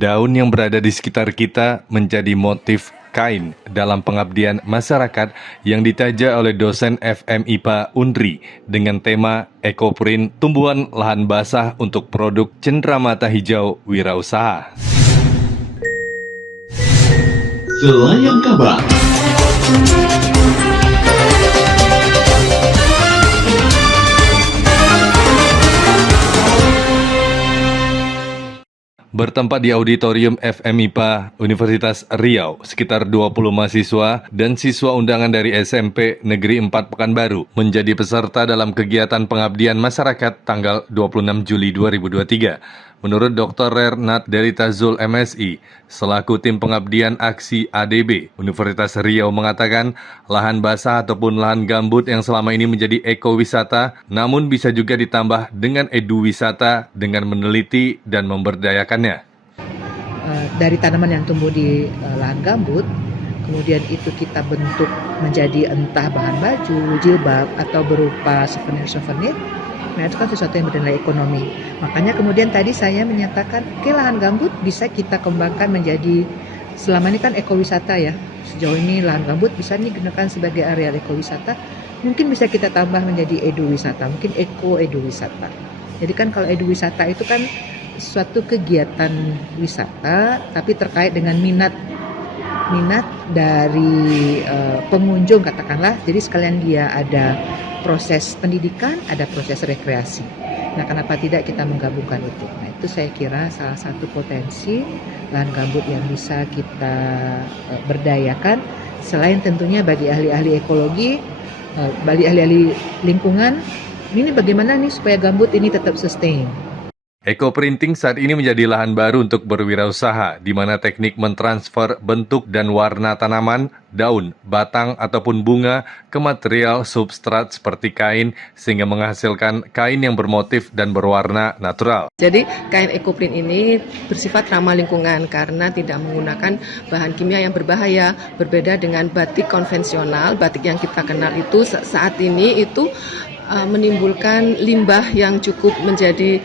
Daun yang berada di sekitar kita menjadi motif kain dalam pengabdian masyarakat yang ditaja oleh dosen FMIPA Unri dengan tema Ekoprint Tumbuhan Lahan Basah untuk Produk Cenderamata Hijau Wirausaha. Selayang Kabar. Bertempat di auditorium FMIPA Universitas Riau, sekitar 20 mahasiswa dan siswa undangan dari SMP Negeri 4 Pekanbaru menjadi peserta dalam kegiatan pengabdian masyarakat tanggal 26 Juli 2023. Menurut Dr. Rernat Deritazul MSI, selaku tim pengabdian aksi ADB, Universitas Riau mengatakan lahan basah ataupun lahan gambut yang selama ini menjadi ekowisata, namun bisa juga ditambah dengan eduwisata dengan meneliti dan memberdayakannya. Dari tanaman yang tumbuh di lahan gambut, kemudian itu kita bentuk menjadi entah bahan baju, jilbab, atau berupa souvenir-souvenir. Nah, itu kan sesuatu yang bernilai ekonomi. Makanya kemudian tadi saya menyatakan, oke, lahan gambut bisa kita kembangkan menjadi, selama ini kan ekowisata ya. Sejauh ini lahan gambut bisa digunakan sebagai area ekowisata. Mungkin bisa kita tambah menjadi eduwisata, mungkin eko-eduwisata. Jadi kan kalau eduwisata itu kan suatu kegiatan wisata, tapi terkait dengan minat dari pengunjung katakanlah. Jadi sekalian dia ada proses pendidikan, ada proses rekreasi. Nah, kenapa tidak kita menggabungkan itu? Nah, itu saya kira salah satu potensi lahan gambut yang bisa kita berdayakan. Selain tentunya bagi ahli-ahli ekologi, bagi ahli-ahli lingkungan, ini bagaimana nih supaya gambut ini tetap sustain. Ekoprinting saat ini menjadi lahan baru untuk berwirausaha, di mana teknik mentransfer bentuk dan warna tanaman, daun, batang, ataupun bunga ke material substrat seperti kain, sehingga menghasilkan kain yang bermotif dan berwarna natural. Jadi kain ekoprint ini bersifat ramah lingkungan karena tidak menggunakan bahan kimia yang berbahaya, berbeda dengan batik konvensional. Batik yang kita kenal itu saat ini itu menimbulkan limbah yang cukup menjadi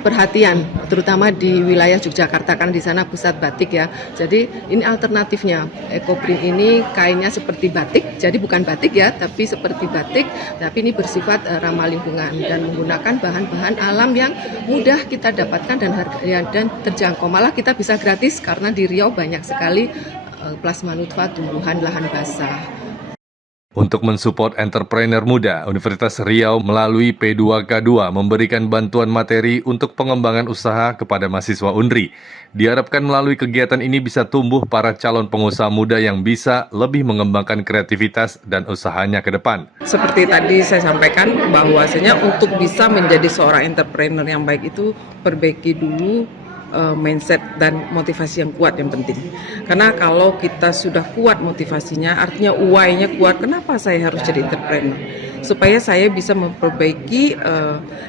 perhatian, terutama di wilayah Yogyakarta, karena di sana pusat batik ya. Jadi ini alternatifnya. Ekoprint ini kainnya seperti batik, jadi bukan batik ya, tapi seperti batik, tapi ini bersifat ramah lingkungan dan menggunakan bahan-bahan alam yang mudah kita dapatkan dan harga dan terjangkau. Malah kita bisa gratis karena di Riau banyak sekali plasma nutfah tumbuhan lahan basah. Untuk mensupport entrepreneur muda, Universitas Riau melalui P2K2 memberikan bantuan materi untuk pengembangan usaha kepada mahasiswa Unri. Diharapkan melalui kegiatan ini bisa tumbuh para calon pengusaha muda yang bisa lebih mengembangkan kreativitas dan usahanya ke depan. Seperti tadi saya sampaikan, bahwasanya untuk bisa menjadi seorang entrepreneur yang baik itu perbaiki dulu mindset dan motivasi yang kuat yang penting. Karena kalau kita sudah kuat motivasinya, artinya why-nya kuat, kenapa saya harus jadi entrepreneur? Supaya saya bisa memperbaiki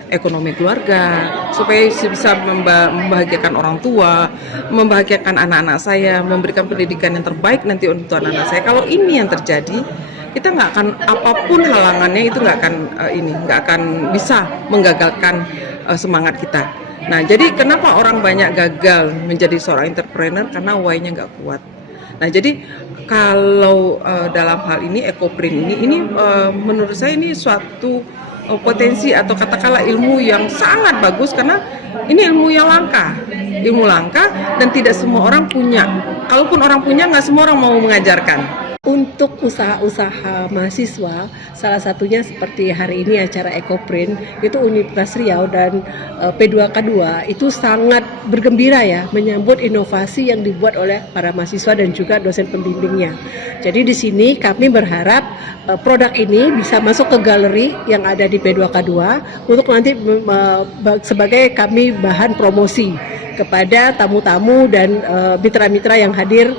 ekonomi keluarga, supaya bisa membahagiakan orang tua, membahagiakan anak-anak saya, memberikan pendidikan yang terbaik nanti untuk anak-anak saya. Kalau ini yang terjadi, kita nggak akan, apapun halangannya itu nggak akan bisa menggagalkan semangat kita. Nah, jadi kenapa orang banyak gagal menjadi seorang entrepreneur? Karena why-nya nggak kuat. Nah, jadi kalau dalam hal ini ekoprint ini menurut saya ini suatu potensi atau katakanlah ilmu yang sangat bagus, karena ini ilmu yang langka, dan tidak semua orang punya. Kalaupun orang punya, nggak semua orang mau mengajarkan. Untuk usaha-usaha mahasiswa, salah satunya seperti hari ini acara Ekoprint, itu Universitas Riau dan P2K2 itu sangat bergembira ya menyambut inovasi yang dibuat oleh para mahasiswa dan juga dosen pembimbingnya. Jadi di sini kami berharap produk ini bisa masuk ke galeri yang ada di P2K2 untuk nanti sebagai kami bahan promosi kepada tamu-tamu dan mitra-mitra yang hadir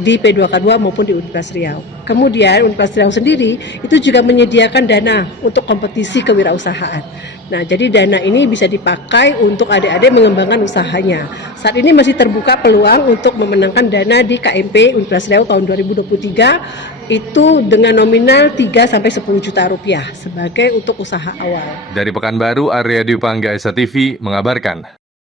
di P2K2 maupun di Universitas Riau. Kemudian Universitas Riau sendiri itu juga menyediakan dana untuk kompetisi kewirausahaan. Nah, jadi dana ini bisa dipakai untuk adik-adik mengembangkan usahanya. Saat ini masih terbuka peluang untuk memenangkan dana di KMP Universitas Riau tahun 2023 itu dengan nominal 3-10 juta rupiah sebagai untuk usaha awal. Dari Pekanbaru, Arya Dwi Pangga, Esa TV mengabarkan.